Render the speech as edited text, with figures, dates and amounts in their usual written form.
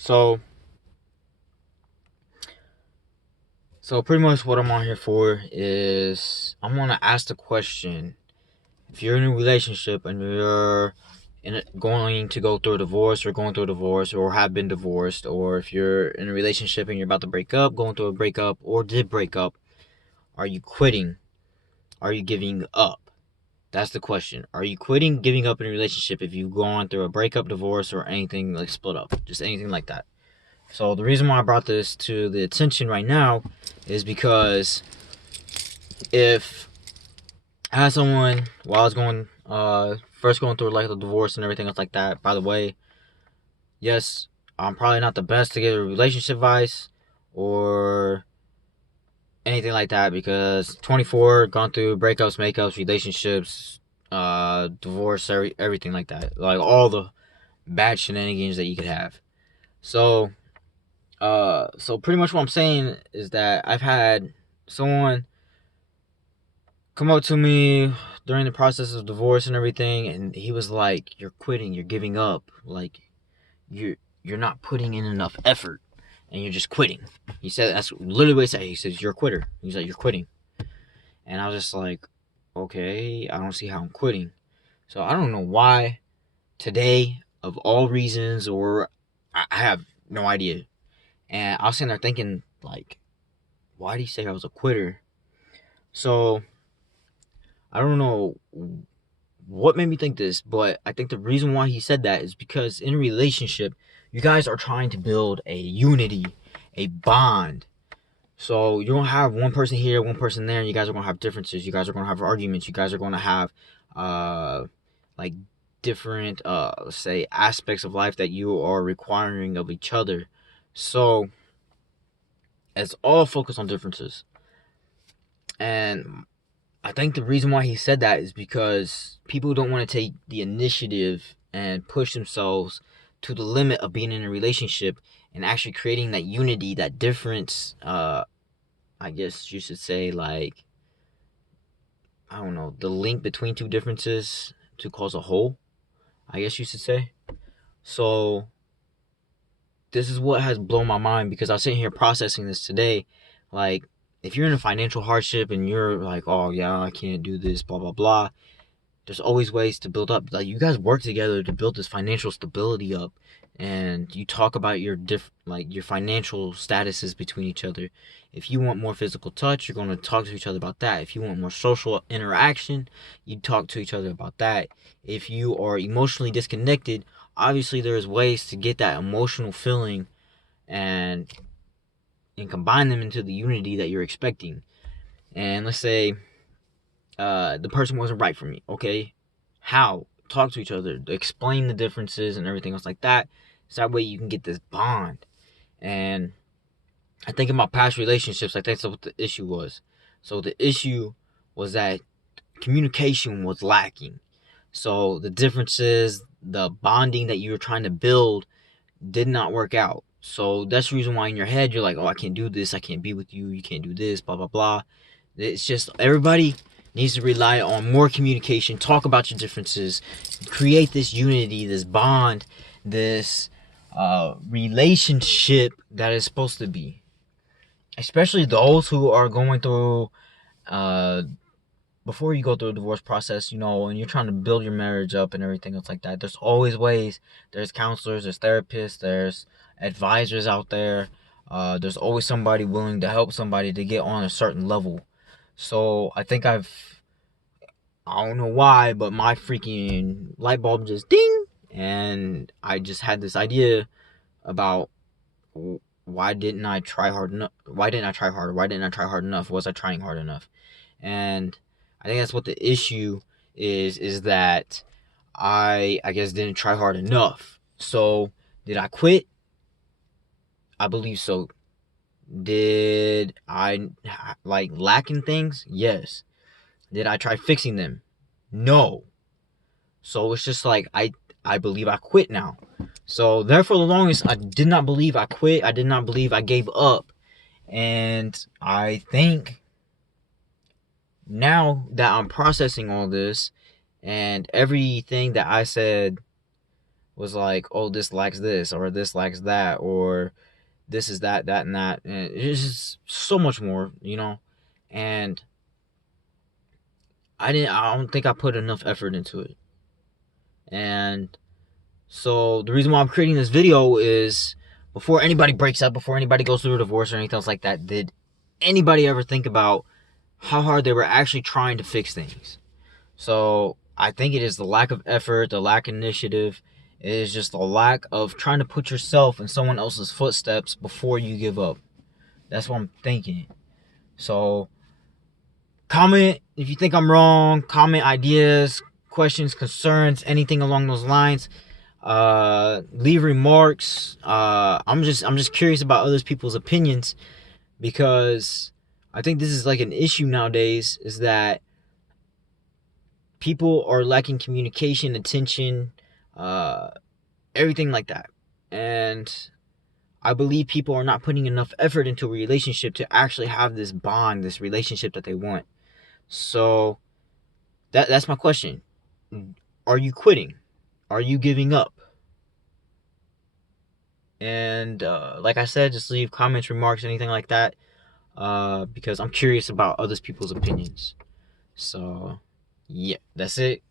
So, so pretty much what I'm on here for is I'm gonna ask the question: if you're in a relationship and you're going to go through a divorce, or going through a divorce, or have been divorced, or if you're in a relationship and you're about to break up, going through a breakup, or did break up, are you quitting? Are you giving up? That's the question. Are you quitting, giving up in a relationship if you've gone through a breakup, divorce, or anything like split up? Just anything like that. So the reason why I brought this to the attention right now is because if I had someone while I was going first going through like the divorce and everything else like that. By the way, yes, I'm probably not the best to give a relationship advice or anything like that because 24, gone through breakups, makeups, relationships, divorce, everything like that. Like all the bad shenanigans that you could have. So, so pretty much what I'm saying is that I've had someone come up to me during the process of divorce and everything, and he was like, "You're quitting. You're giving up. Like you're not putting in enough effort, and you're just quitting." He said that's literally what he said. He says, "You're a quitter." He's like, "You're quitting," and I was just like, "Okay, I don't see how I'm quitting." So I don't know why today, of all reasons, or I have no idea. And I was sitting there thinking, like, why did he say I was a quitter? So I don't know what made me think this, but I think the reason why he said that is because in a relationship, you guys are trying to build a unity, a bond. So you don't have one person here, one person there, and you guys are gonna have differences. You guys are gonna have arguments. You guys are gonna have uh like different let's say aspects of life that you are requiring of each other. So it's all focused on differences. And I think the reason why he said that is because people don't want to take the initiative and push themselves to the limit of being in a relationship and actually creating that unity, that difference. I guess you should say, like, I don't know, the link between two differences to cause a whole, I guess you should say. So this is what has blown my mind because I was sitting here processing this today. Like, if you're in a financial hardship and you're like, oh yeah, I can't do this, blah blah blah, there's always ways to build up. Like, you guys work together to build this financial stability up, and you talk about your like your financial statuses between each other. If you want more physical touch, you're going to talk to each other about that. If you want more social interaction, you talk to each other about that. If you are emotionally disconnected, obviously there's ways to get that emotional feeling and combine them into the unity that you're expecting. And let's say the person wasn't right for me. Okay, how? Talk to each other, explain the differences and everything else like that. So that way you can get this bond. And I think in my past relationships, I think that's what the issue was. So the issue was that communication was lacking. So the differences, the bonding that you were trying to build did not work out. So that's the reason why in your head you're like, oh, I can't do this, I can't be with you, you can't do this, blah blah blah. It's just everybody needs to rely on more communication, talk about your differences, create this unity, this bond, this relationship that is supposed to be. Especially those who are going through uh before you go through a divorce process, you know, and you're trying to build your marriage up and everything else like that, there's always ways. There's counselors, there's therapists, there's advisors out there. There's always somebody willing to help somebody to get on a certain level. So I think I don't know why, but my freaking light bulb just ding, and I just had this idea about why didn't I try hard enough? Why didn't I try harder? Why didn't I try hard enough? Was I trying hard enough? And I think that's what the issue is that I guess didn't try hard enough. So did I quit? I believe so. Did I like lacking things? Yes. Did I try fixing them? No. So it's just like I believe I quit now. So therefore the longest I did not believe I quit. I did not believe I gave up. And I think now that I'm processing all this and everything that I said was like, oh, this likes this, or this likes that, or this is that, that, and that. And it's just so much more, And I don't think I put enough effort into it. And so the reason why I'm creating this video is, before anybody breaks up, before anybody goes through a divorce or anything else like that, did anybody ever think about how hard they were actually trying to fix things? So I think it is the lack of effort, the lack of initiative. It is just the lack of trying to put yourself in someone else's footsteps before you give up. That's what I'm thinking. So comment if you think I'm wrong. Comment ideas, questions, concerns, anything along those lines. Leave remarks. I'm just curious about other people's opinions, because I think this is like an issue nowadays, is that people are lacking communication, attention, everything like that. And I believe people are not putting enough effort into a relationship to actually have this bond, this relationship that they want. So that's my question. Are you quitting? Are you giving up? And like I said, just leave comments, remarks, anything like that, because I'm curious about other people's opinions. So yeah, that's it.